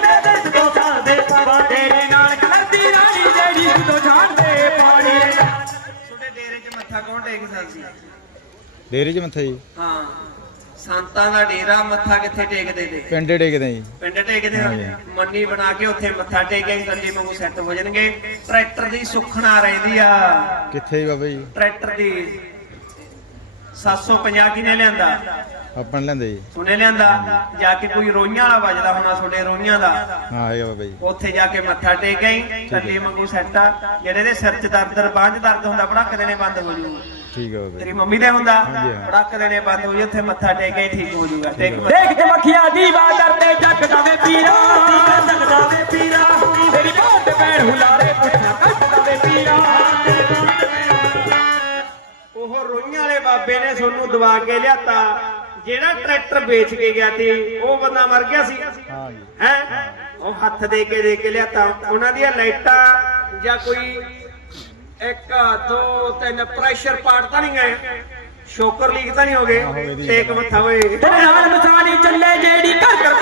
ਡੇਰੇ 'ਚ ਮੱਥਾ ਜੀ? ਹਾਂ। ਸੰਤਾਂ ਦਾ ਡੇਰਾ ਮੱਥਾ ਕਿੱਥੇ ਟੇਕਦੇ ਨੇ? ਪਿੰਡੇ ਟੇਕਦੇ ਜੀ। ਪਿੰਡ ਟੇਕਦੇ ਆ। ਮੰਨੀ ਬਣਾ ਕੇ ਉੱਥੇ ਮੱਥਾ ਟੇਕੇ ਕੰਜੀ ਵਾਂਗੂ ਸੈੱਟ ਹੋ ਜਾਣਗੇ। ਟਰੈਕਟਰ ਦੀ ਸੁੱਖਣਾ ਰਹਿੰਦੀ ਆ। ਕਿੱਥੇ ਜੀ ਬਾਬਾ ਜੀ? ਟਰੈਕਟਰ ਦੀ 750 ਕਿਨੇ ਲਿਆਂਦਾ? ਆਪਾਂ ਨੇ ਲੈਂਦੇ ਜੀ। ਸੁਨੇ ਲਿਆਂਦਾ। ਜਾ ਕੇ ਕੋਈ ਰੋਈਆਂ ਵਾਲਾ ਵੱਜਦਾ ਹੋਣਾ ਤੁਹਾਡੇ ਰੋਈਆਂ ਦਾ। ਹਾਂ ਹੈਗਾ ਬਾਬਾ ਜੀ। ਉੱਥੇ ਜਾ ਕੇ ਮੱਥਾ ਟੇਕ ਗਈ ਕੰਜੀ ਵਾਂਗੂ ਸੈੱਟ ਆ। ਜਿਹੜੇ ਦੇ ਸਿਰ 'ਚ ਦਰਦ ਬਾਂਝ ਦਰਦ ਹੁੰਦਾ ਭੜਕ ਦੇਣੇ ਬੰਦ ਹੋ ਜੂ ਠੀਕ ਹੈ ਬਾਬਾ ਤੇਰੀ ਮੰਮੀ ਦੇ ਹੁੰਦਾ ਹਾਂ। ਭੜਕ ਦੇਣੇ ਬੰਦ ਹੋ ਜੂ ਉੱਥੇ ਮੱਥਾ ਟੇਕ ਕੇ ਠੀਕ ਹੋ ਟੇਕ ਮੱਥਾ। ਦੇਖ ਚਮਖਿਆ ਦੀਵਾ ਡਰਦੇ ਜੱਗ ਦਵੇ ਪੀਰਾ। ਜੱਗ ਦਵੇ ਪੀਰਾ। ਤੇਰੀ ਬਾਤ ਭੈਣ ਹੁਲਾਰੇ ਪੁੱਛਾ ਕੱਢ ਦਵੇ ਪੀਰਾ। ਬਾਬੇ ਨੇ ਤੁਹਾਨੂੰ ਦਵਾ ਕੇ ਲਿਆਤਾ। ਜਿਹੜਾ ਟਰੈਕਟਰ ਵੇਚ ਕੇ ਗਿਆ ਸੀ ਉਹ ਬੰਦਾ ਮਰ ਗਿਆ ਸੀ। ਹਾਂ ਹੈ? ਉਹ ਹੱਥ ਦੇ ਕੇ ਦੇ ਕੇ ਲਿਆਤਾ। ਉਹਨਾਂ ਦੀਆਂ ਲਾਈਟਾਂ ਜਾਂ ਕੋਈ ਇੱਕ ਦੋ ਤਿੰਨ ਪ੍ਰੈਸ਼ਰ ਪਾਰਟ ਤਾਂ ਨਹੀਂ ਗਏ। ਸ਼ੋਕਰ ਲੀਕ ਤਾਂ ਨਹੀਂ ਹੋ ਗਏ। ਟੇਕ ਮੱਥਾ ਹੋਏ। ਤੇਰੇ ਨਾਲ ਮਸਾਣੀ ਚੱਲੇ ਜਿਹੜੀ ਘਰ ਘਰ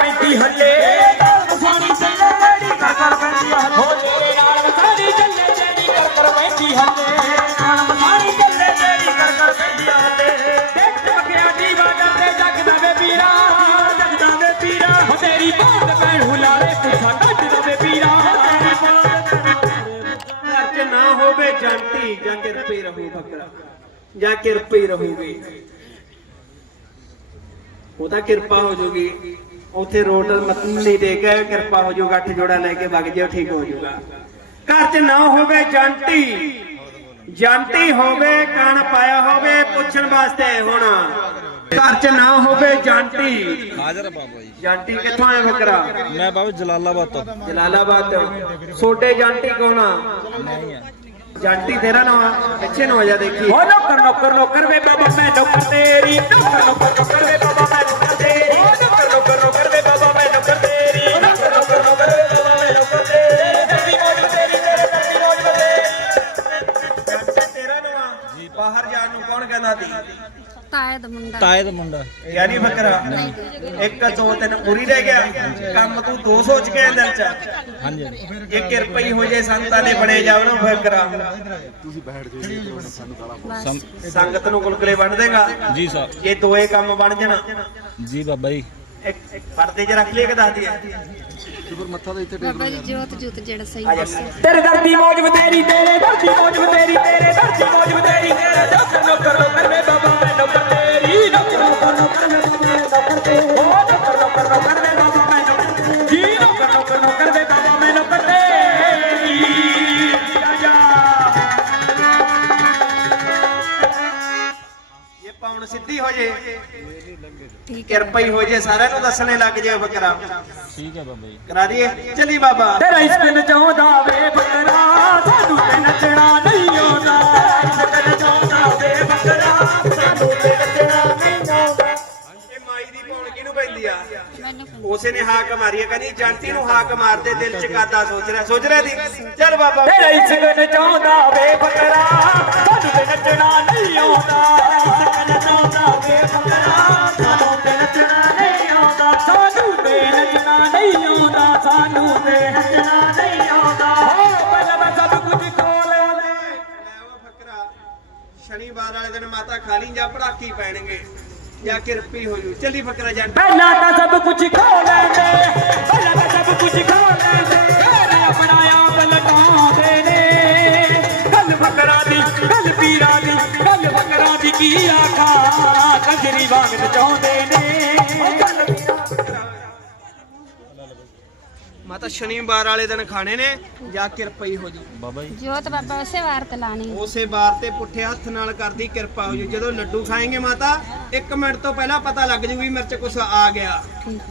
ਜਾਂ ਕਿਰਪੇ ਰਹੂਗੀ। ਉਹ ਤਾਂ ਕਿਰਪਾ ਹੋ ਜੂਗੀ। ਉਥੇ ਰੋਡ ਮੱਥੀ ਦੇ ਕੇ ਕਿਰਪਾ ਹੋ ਜੂਗਾ ਅੱਠ ਜੋੜਾ ਲੈ ਕੇ ਵਗ ਜਿਓ ਠੀਕ ਹੋ ਜੂਗਾ। ਘਰ 'ਚ ਨਾ ਹੋਵੇ ਜਾਂਟੀ। ਜਾਂਟੀ ਹੋਵੇ ਕਣ ਪਾਇਆ ਹੋਵੇ ਪੁੱਛਣ ਵਾਸਤੇ ਹੋਣਾ। ਘਰ 'ਚ ਨਾ ਹੋਵੇ ਜਾਂਟੀ। ਹਾਜ਼ਰ ਬਾਬਾ ਜੀ। ਜਾਂਟੀ ਕਿੱਥੋਂ ਆਇਆ ਬੱਕਰਾ? ਮੈਂ ਬਾਬਾ ਜਲਾਲਾਬਾਦ ਤੋਂ। ਜਲਾਲਾਬਾਦ ਤੋਂ। ਛੋਟੇ ਜਾਂਟੀ ਕੌਣ ਆ। ਜਾਂਟੀ ਤੇਰਾ ਨਾਮ ਪਿੱਛੇ ਨੂੰ ਆ ਜਾ ਦੇਖੀ। ਓ ਨੌਕਰ ਨੌਕਰ ਨੌਕਰ ਵੇ ਬਾਬਾ ਮੈਂ ਨੌਕਰ ਤੇਰੀ। ਨੌਕਰ ਨੌਕਰ ਨੌਕਰ ਵੇ ਬਾਬਾ ਮੈਂ ਨੌਕਰ ਤੇਰੀ। ਨੌਕਰ ਨੌਕਰ ਨੌਕਰ ਵੇ ਬਾਬਾ ਮੈਂ ਨੌਕਰ ਤੇਰੀ। ਨੌਕਰ ਨੌਕਰ ਨੌਕਰ ਵੇ ਬਾਬਾ ਮੈਂ ਨੌਕਰ ਤੇਰੀ। ਤੇਰੀ ਮੌਜ ਤੇਰੀ ਤੇਰੇ ਤੇਰੀ ਮੌਜ ਤੇਰੀ ਜਾਂਟੀ ਤੇਰਾ। ਨਾਮ ਜੀ ਬਾਹਰ ਜਾਣ ਨੂੰ ਕੌਣ ਕਹਿੰਦਾ ਸੀ? ਤਾਏ ਦਾ ਮੁੰਡਾ। ਤਾਏ ਦਾ ਮੁੰਡਾ। ਯਾਨੀ ਬੱਕਰਾ। ਇੱਕ ਦੋ ਤਿੰਨ ਪੂਰੀ ਰਹਿ ਗਿਆ। ਕੰਮ ਤੂੰ ਦੋ ਸੋਚ ਕੇ ਦਿਲ ਚ। ਹਾਂਜੀ। ਜੇ ਕਿਰਪਾ ਹੀ ਹੋ ਜੇ ਸੰਤਾਂ ਨੇ ਬਣੇ ਜਾਵਣ ਬੱਕਰਾ ਸੰਗਤ ਨੂੰ ਗੁਲਗੁਲੇ ਵੰਡ ਦੇਗਾ? ਜੀ ਸਾਹਿਬ ਜੇ ਦੋਏ ਕੰਮ ਬਣ ਜਾਣ। ਜੀ ਬਾਬਾ ਜੀ। ਇੱਕ ਪਰਦੇ 'ਚ ਰੱਖ ਲਈ ਕਿ ਦੱਸ ਦਈਏ? ਬਾਬਾ ਜੀ ਜੋਤ ਜੋਤ ਜਿਹੜਾ ਸਹੀ ਤੇਰੇ ਦਰ ਦੀ ਮੌਜ ਬਤੇਰੀ ਤੇਰੇ ਦਰ ਦੀ ਮੌਜ ਬਤੇਰੀ ਤੇਰੇ ਦਰ ਦੀ ਮੌਜ ਬਤੇਰੀ ਤੇਰੇ ਨੌਕਰ ਨੌਕਰ ਨੌਕਰ ਵੇ ਬਾਬਾ ਮੈਂ ਨੌਕਰ ਤੇਰੀ। ਨੌਕਰ ਨੌਕਰ ਨੌਕਰ ਵੇ ਬਾਬਾ ਮੈਂ ਨੌਕਰ ਤੇਰੀ ਨੌਕਰ ਨੌਕਰ ਨੌਕਰ ਵੇ ਬਾਬਾ। ਜੇ। ਠੀਕ ਹੈ ਕਿਰਪਾ ਹੀ ਹੋ ਜੇ ਸਾਰਿਆਂ ਨੂੰ ਦੱਸਣੇ ਲੱਗ ਜੇ ਬੱਕਰਾ। ਠੀਕ ਹੈ ਬਾਬਾ ਜੀ। ਕਰਾ ਦਈਏ। ਚਲੀ ਬਾਬਾ। ਤੇਰਾ ਇਸ਼ਕ ਨਚਾਉਂਦਾ ਵੇ ਬੱਕਰਾ ਸਾਨੂੰ ਤੇ ਨੱਚਣਾ ਨਹੀਂ ਆਉਂਦਾ। ਇਸ਼ਕ ਨਚਾਉਂਦਾ ਵੇ ਬੱਕਰਾ ਸਾਨੂੰ ਤੇ ਨੱਚਣਾ ਨਹੀਂ ਆਉਂਦਾ। ਇਹ ਮਾਈ ਦੀ ਪਾਉਣ ਕਿਹਨੂੰ ਪੈਂਦੀ ਆ? ਉਸੇ ਨੇ ਹਾਕ ਮਾਰੀ ਆ ਕਹਿੰਦੀ ਜਾਂਟੀ ਨੂੰ ਹਾਕ ਮਾਰਦੇ ਦਿਲ ਚ ਕਾਦਾ ਸੋਚ ਰਿਹਾ ਸੋਚ ਰਿਹਾ ਦੀ? ਚੱਲ ਬਾਬਾ। ਤੇਰਾ ਇਸ਼ਕ ਨਚਾਉਂਦਾ ਵੇ ਬੱਕਰਾ ਸਾਨੂੰ ਤੇ ਨੱਚਣਾ ਨਹੀਂ ਆਉਂਦਾ। ਇਸ਼ਕ ਨਚਾਉਂਦਾ ਵੇ ਬੱਕਰਾ ਸਾਨੂੰ ਤੇ ਨੱਚਣਾ ਨਹੀਂ ਆਉਂਦਾ ਸਾਨੂੰ ਤੇ ਨੱਚਣਾ ਨਹੀਂ ਆਉਂਦਾ ਸਾਨੂੰ ਤੇ ਨੱਚਣਾ ਨਹੀਂ ਆਉਂਦਾ ਹੋ ਪਹਿਲਾਂ ਮੈਂ ਸਭ ਕੁਝ ਖੋਲ ਲੈ ਲੈ ਫਕਰਾ ਸ਼ਨੀਵਾਰ ਵਾਲੇ ਦਿਨ ਮਾਤਾ ਖਾਲੀ ਜਾਂ ਪੜਾਕੀ ਪੈਣਗੇ ਜਾਂ ਕਿਰਪੀ ਹੋ ਜੂ ਚੱਲੀ ਫਕਰਾ ਜੰਟ ਪਹਿਲਾਂ ਤਾਂ ਸਭ ਕੁਝ ਖੋ ਲੈਂਦੇ ਪਹਿਲਾਂ ਤਾਂ ਸਭ ਕੁਝ ਖੋ ਲੈਂਦੇ ਘਰ ਆਪਣਾ ਆਪ ਲਟਾਉਂਦੇ ਬੱਕਰਾ ਦੀ ਗੱਲ ਪੀਰਾਂ ਦੀ ਗੱਲ ਬੱਕਰਾ ਦੀ ਕੀ ਆਖਾਂ? ਕੰਜਰੀ ਵਾਂਗ ਨਚਾਉਂਦੇ ਨੇ। ਉਹ ਗੱਲ ਮਾਤਾ ਸ਼ਨੀਵਾਰ ਵਾਲੇ ਦਿਨ ਖਾਣੇ ਨੇ ਜਾਂ ਕਿਰਪਈ ਹੋ ਜੂ। ਬਾਬਾ ਜੀ। ਜੋਤ ਬਾਬਾ ਉਸੇ ਵਾਰ ਤੇ ਲਾਣੀ ਉਸੇ ਵਾਰ ਤੇ ਪੁੱਠੇ ਹੱਥ ਨਾਲ ਕਰਦੀ ਕਿਰਪਾ ਹੋ ਜੂ। ਜਦੋਂ ਲੱਡੂ ਖਾਏਂਗੇ ਮਾਤਾ 1 ਮਿੰਟ ਤੋਂ ਪਹਿਲਾਂ ਪਤਾ ਲੱਗ ਜੂ ਵੀ ਮਿਰਚ ਕੁਛ ਆ ਗਿਆ।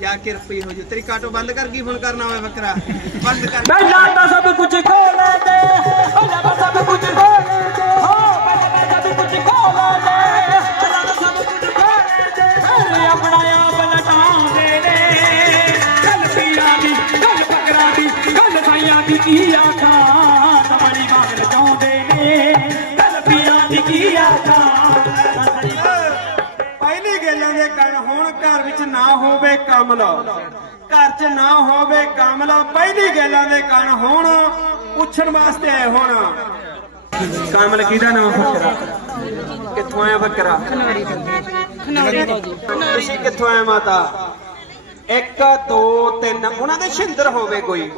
ਜਾਂ ਕਿਰਪੀ ਹੋ ਜੂ। ਤੇਰੀ ਕਾਟੋ ਬੰਦ ਕਰ ਗਈ ਫੋਨ ਕਰਨਾ ਹੋਵੇ ਫਕਰਾ ਬੰਦ ਕਰ। ਖੋ ਲੈਂਦੇ ਸਭ ਕੁਝ ਖੋ ਲੈਂਦੇ। ਹੋ ਪਹਿਲਾਂ ਤਾਂ ਸਭ ਕੁਝ ਖੋ ਲੈਂਦੇ ਸਭ ਕੀ ਆਖਾਂ ਸਮਣੀ ਵਾਂਗ ਲਟਾਉਂਦੇ ਨੇ ਗੱਲ ਦੀ ਕੀ ਆਖਾਂ ਪਹਿਲੀ ਗੱਲਾਂ ਦੇ ਕੰਨ ਹੋਣ ਘਰ ਵਿੱਚ ਨਾ ਹੋਵੇ ਕਮਲ। ਘਰ 'ਚ ਨਾ ਹੋਵੇ ਕਮਲ, ਪਹਿਲੀ ਗੱਲਾਂ ਦੇ ਕੰਨ ਹੋਣ ਪੁੱਛਣ ਵਾਸਤੇ ਆਏ ਹੋਣ। ਕਮਲ ਕਿਹਦਾ ਨਾਮ ਫਕਰਾ ਕਿੱਥੋਂ ਆਇਆ ਫਕਰਾ ਖਨੌਰੀ ਤੋਂ ਜੀ। ਤੁਸੀਂ ਕਿੱਥੋਂ ਆਏ ਮਾਤਾ? 1 2 3 ਉਹਨਾਂ ਦੇ ਛਿੰਦਰ ਹੋਵੇ ਕੋਈ।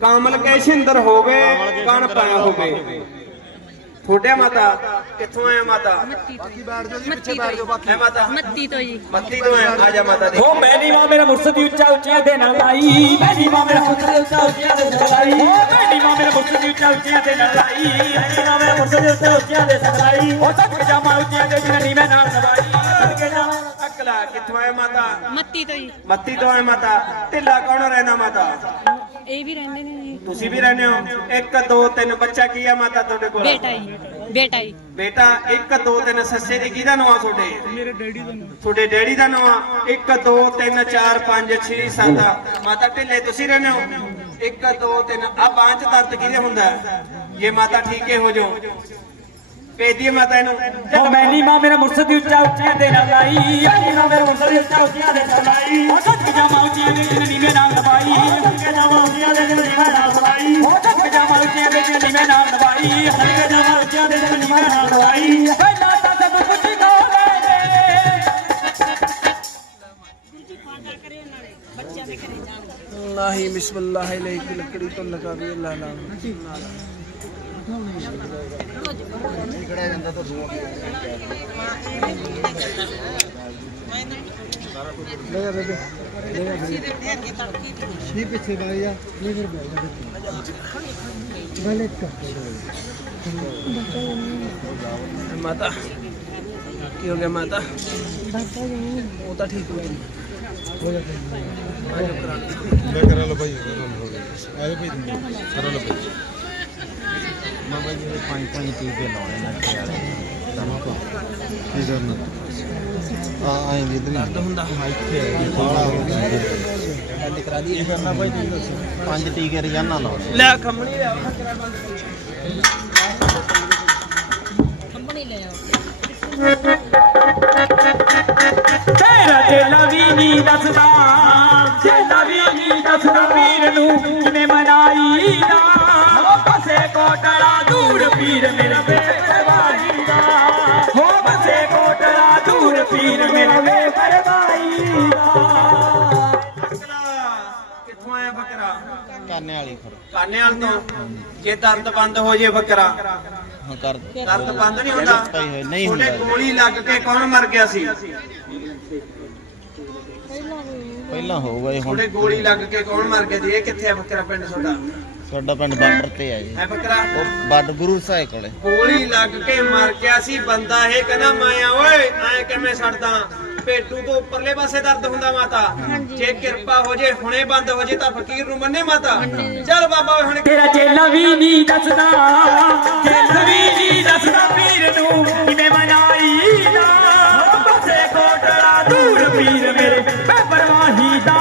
ਕਮਲ ਕੇ ਛਿੰਦਰ ਹੋਵੇ ਕਣ ਪਾਇਆ ਹੋਵੇ। ਥੋੜਿਆ ਮਾਤਾ ਕਿੱਥੋਂ ਆਇਆ ਮਾਤਾ? ਮੱਤੀ ਤੋਂ ਹੈ ਮਾਤਾ? ਮੱਤੀ ਤੋਂ ਜੀ। ਮੱਤੀ ਤੋਂ ਆਇਆ ਆ ਜਾ ਮਾਤਾ ਦੇ ਹੋ ਮੈਨੀ ਮਾਂ ਮੇਰਾ ਮੁਰਸ਼ਦ ਉੱਚਾ ਉੱਚਿਆਂ ਦੇ ਨਾਲ ਲਾਈ। ਮੈਨੀ ਮਾਂ ਮੇਰਾ ਮੁਰਸ਼ਦ ਉੱਚਾ ਉੱਚਿਆਂ ਦੇ ਨਾਲ ਲਾਈ। ਹੋ ਮੈਨੀ ਮਾਂ ਮੇਰਾ ਮੁਰਸ਼ਦ ਉੱਚਾ ਉੱਚਿਆਂ ਦੇ ਨਾਲ ਲਾਈ। ਮੈਨੀ ਮਾਂ ਮੇਰਾ ਮੁਰਸ਼ਦ ਉੱਚਾ ਉੱਚਿਆਂ ਦੇ ਨਾਲ ਲਾਈ। ਹੋ ਸੱਕ ਜਾਮਾ ਉੱਚਿਆਂ ਦੇ ਜਨਨੀ ਮੈਂ ਨਾਲ ਨਵਾਈ ਸਦਕੇ ਜਾਵਾਂ। ਅਕਲਾ ਕਿੱਥੋਂ ਆਇਆ ਮਾਤਾ? ਮੱਤੀ ਤੋਂ ਜੀ। ਮੱਤੀ ਤੋਂ ਆਇਆ ਮਾਤਾ। ਢਿੱਲਾ ਕੌਣ ਰਹਿਣਾ ਮਾਤਾ? ਇਹ ਵੀ ਰਹਿੰਦੇ ਨੇ ਜੀ। ਤੁਸੀਂ ਵੀ ਰਹਿੰਦੇ ਹੋ? 1 2 3 ਬੱਚਾ ਕੀ ਆ ਮਾਤਾ ਤੁਹਾਡੇ ਕੋਲ? ਬੇਟਾ ਜੀ ਬੇਟਾ ਜੀ। ਬੇਟਾ 1 2 3 ਸੱਸੇ ਦੀ ਕਿਹਦਾ ਨਾਮ ਤੁਹਾਡੇ? ਮੇਰੇ ਡੈਡੀ ਦਾ ਨਾਮ ਤੁਹਾਡੇ ਡੈਡੀ ਦਾ ਨਾਮ 1 2 3 4 5 6 7 ਮਾਤਾ ਢਿੱਲੇ ਤੁਸੀਂ ਰਹਿੰਦੇ ਹੋ? 1 2 3 ਆ ਚ ਦਰਦ ਕਿਹਦੇ ਹੁੰਦਾ? ਹੈ? ਜੇ ਮਾਤਾ ਠੀਕੇ ਹੋ ਜਾਓ ਭੇਜ ਦਈਏ ਮਾਤਾ ਇਹਨੂੰ। ਉਹ ਮੈਨੀ ਮਾਂ ਮੇਰਾ ਮੁਰਸ਼ਦ ਉੱਚਾ ਉੱਚਿਆਂ ਦੇ ਨਾਲ ਲਾਈ। ਮੈਨੀ ਮਾਂ ਮੇਰਾ ਮੁਰਸ਼ਦ ਉੱਚਾ ਉੱਚਿਆਂ ਦੇ ਨਾਲ ਲਾਈ। ਉਹ ਸੱਚ ਜਾਮਾ ਉੱਚਿਆਂ ਦੇ ਜਨਨੀ ਮੈਂ ਨਾਮ ਨਵਾਈ ਸੱਚ ਜਾਮਾ ਉੱਚਿਆਂ ਦੇ ਜਨਨੀ ਮੈਂ ਨਾਮ ਨਵਾਈ ਉਹ ਸੱਚ ਜਾਮਾ ਉੱਚਿਆਂ ਦੇ ਜਨਨੀ ਮੈਂ ਨਾਮ ਨਵਾਈ ਸੱਚ ਜਾਮਾ ਉੱਚਿਆਂ ਦੇ ਜਨਨੀ ਮੈਂ ਨਾਮ ਨਵਾਈ ਪਹਿਲਾਂ ਤਾਂ ਸਭ ਕੁਝ ਗੋ ਲੈ ਦੇ ਅੱਲਾਹੀ ਬਿਸਮਿਲ੍ਲਾਹ ਅਲੈਕ ਲੱਕੜੀ ਤੋਂ ਲਗਾ ਵੀ ਅੱਲਾਹ ਨਾਮ ਲੈ ਜਾ ਬੇਬੇ ਲੈ ਜਾ ਨਹੀਂ ਪਿੱਛੇ ਬਾਈ ਜਾ ਨਹੀਂ ਫਿਰ ਬੈਠ ਜਾ ਗਲੇ ਕਰ ਮਾਤਾ, ਕੀ ਹੋ ਗਿਆ ਮਾਤਾ? ਉਹ ਤਾਂ ਠੀਕ ਹੋ ਗਈ। ਮੈਂ ਕਰਾ ਲਓ ਭਾਈ ਆ ਜਾ ਭਾਈ ਕਰਾ ਲਓ ਭਾਈ। ਬਾਬਾ ਜੀ ਦੇ ਪੰਜ ਪੰਜ ਟੀਕੇ ਲਾਉਣੇ ਨੱਕੇ ਵਾਲੇ ਤਮਕੋ ਕੀ। ਕਰਨਾ? ਆ ਆਏ ਵੀ ਇਧਰ ਦਰਦ ਹੁੰਦਾ ਬਾਲਾ ਹੋ ਗਿਆ ਕੀ ਕਰਨਾ ਭਾਈ ਜੀ ਪੰਜ ਟੀਕੇ ਰੋਜ਼ਾਨਾ ਲਾਉਣੇ ਲੈ ਖੰਮਣੀ ਲਿਆ ਕੰਪਨੀ ਲੈ ਆਓ। ਤੇਰਾ ਚੇਲਾ ਵੀ ਨਹੀਂ ਦੱਸਦਾ ਚੇਲਾ ਵੀ ਨਹੀਂ ਦੱਸਦਾ ਪੀਰ ਨੂੰ ਕਿਵੇਂ ਮਨਾਈ ਦਾ ਕੋਟੜਾ ਦੂਰ ਪੀਰ ਮੇਰਾ ਬੇਪਰਵਾਹੀ ਦਾ ਹੋ ਬਸੇ ਕੋਟੜਾ ਦੂਰ ਪੀਰ ਮੇਰਾ ਬੇਪਰਵਾਹੀ ਦਾ ਕਿੱਥੋਂ ਆਇਆ ਬੱਕਰਾ? ਕਾਨੇ ਵਾਲੀ ਫਿਰ ਕਾਨੇ ਵਾਲ ਤੋਂ? ਜੇ ਦਰਦ ਬੰਦ ਹੋ ਜੇ ਬੱਕਰਾ। ਹੁਣ ਕਰ ਦਰਦ ਬੰਦ ਨਹੀਂ ਹੁੰਦਾ। ਨਹੀਂ ਹੁੰਦਾ। ਗੋਲੀ ਲੱਗ ਕੇ ਕੌਣ ਮਰ ਗਿਆ ਸੀ? ਪਹਿਲਾਂ ਹੋਊਗਾ ਜੀ ਹੁਣ। ਤੁਹਾਡੇ ਗੋਲੀ ਲੱਗ ਕੇ ਕੌਣ ਮਰ ਗਿਆ ਸੀ? ਇਹ ਕਿੱਥੇ ਆ ਬੱਕਰਾ ਪਿੰਡ ਤੁਹਾਡਾ? ਸਾਡਾ ਪਿੰਡ ਬਾਰਡਰ ਤੇ ਹੈ ਜੀ। ਹੈ ਬੱਕਰਾ। ਉਹ ਬੱਡ ਗੁਰੂ ਸਾਹਿਬ ਕੋਲੇ। ਗੋਲੀ ਲੱਗ ਕੇ ਮਰ ਗਿਆ ਸੀ ਬੰਦਾ ਇਹ ਕਹਿੰਦਾ ਮੈਂ ਆ ਓਏ ਐ ਕਿਵੇਂ ਛੱਡਦਾ ਪੇਟੂ ਤੋਂ ਉੱਪਰਲੇ ਪਾਸੇ ਦਰਦ ਹੁੰਦਾ ਮਾਤਾ। ਜੇ ਕਿਰਪਾ ਹੋ ਜੇ ਹੁਣੇ ਬੰਦ ਹੋ ਜੇ ਤਾਂ ਫਕੀਰ ਨੂੰ ਮੰਨੇ ਮਾਤਾ। ਚੱਲ ਬਾਬਾ ਹੁਣ ਤੇਰਾ ਚੇਲਾ ਵੀ ਨਹੀਂ ਦੱਸਦਾ। ਚੇਲਾ ਵੀ ਨਹੀਂ ਦੱਸਦਾ ਪੀਰ ਨੂੰ ਕਿਵੇਂ ਮਨਾਈ ਕੋਟੜਾ ਦੂਰ ਪੀਰ ਮੇਰੇ ਬੇਪਰਵਾਹੀ ਦਾ।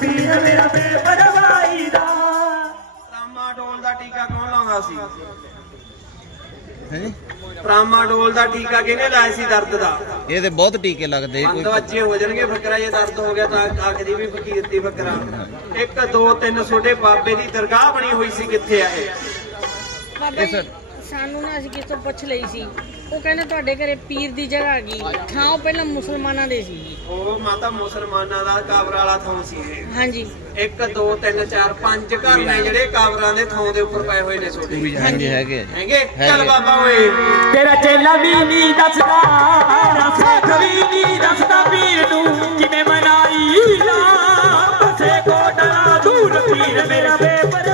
ਪੀਰ ਮੇਰਾ ਬੇਪਰਵਾਹੀ ਦਾ। ਟੀਕਾ ਕੌਣ ਲਾਉਂਦਾ ਸੀ? ਹੈ? ਟਰਾਮਾਡੋਲ ਦਾ ਟੀਕਾ ਕਿਹਨੇ ਲਾਇਆ ਸੀ ਦਰਦ ਦਾ? ਇਹ ਤੇ ਬਹੁਤ ਟੀਕੇ ਲੱਗਦੇ ਬੰਦ ਕੋਈ ਬੱਚੇ ਹੋ ਜਾਣਗੇ ਬੱਕਰਾ ਜੇ ਦਰਦ ਹੋ ਗਿਆ ਤਾਂ ਆਖਦੀ ਵੀ ਫਕੀਰ ਦੀ ਬੱਕਰਾ। 1 2 3 ਛੋਟੇ ਬਾਬੇ ਦੀ ਦਰਗਾਹ ਬਣੀ ਹੋਈ ਸੀ ਕਿੱਥੇ ਆ ਇਹ? ਬਾਬਾ ਜੀ ਸਾਨੂੰ ਨਾ ਅਸੀਂ ਕਿਸੇ ਤੋਂ ਪੁੱਛ ਲਈ ਸੀ। ਉਹ ਕਹਿੰਦੇ ਤੁਹਾਡੇ ਘਰੇ ਪੀਰ ਦੀ ਜਗ੍ਹਾ ਆ ਗਈ ਥਾਂ ਉਹ ਪਹਿਲਾਂ ਮੁਸਲਮਾਨਾਂ ਦੇ ਸੀ। ਉਹ ਮਾਤਾ ਮੁਸਲਮਾਨਾਂ ਦਾ ਕਾਬਰ ਵਾਲਾ ਥਾਂ ਸੀ ਇਹ। ਹਾਂਜੀ। 1 2 3 4 5 ਘਰ ਨੇ ਜਿਹੜੇ ਕਾਬਰਾਂ ਦੇ ਥਾਂ ਦੇ ਉੱਪਰ ਪਏ ਹੋਏ ਨੇ ਛੋਟੇ ਹਾਂਜੀ। ਹੈਗੇ। ਹੈਗੇ? ਚੱਲ ਬਾਬਾ ਓਏ। ਤੇਰਾ ਚੇਲਾ ਵੀ ਨਹੀਂ ਦੱਸਦਾ ਰਸਤ ਵੀ ਨਹੀਂ ਦੱਸਦਾ ਪੀਰ ਨੂੰ ਕਿਵੇਂ ਮਨਾਈ ਦਾ ਬਸੇ ਕੋਟੜਾ ਦੂਰ ਪੀਰ ਮੇਰਾ ਬੇਪਰਵਾਹੀ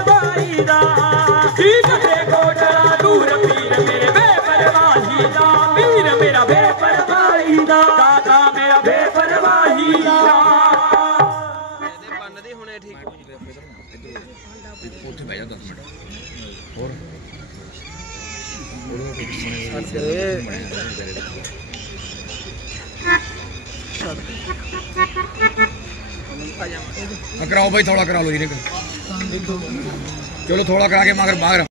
ਕਰਾਓ ਭਾਈ ਥੋੜਾ ਕਰਾ ਲਓ ਜੀ ਨੇ ਚਲੋ ਥੋੜਾ ਕਰਾ ਕੇ ਮਗਰ ਬਾਹਰ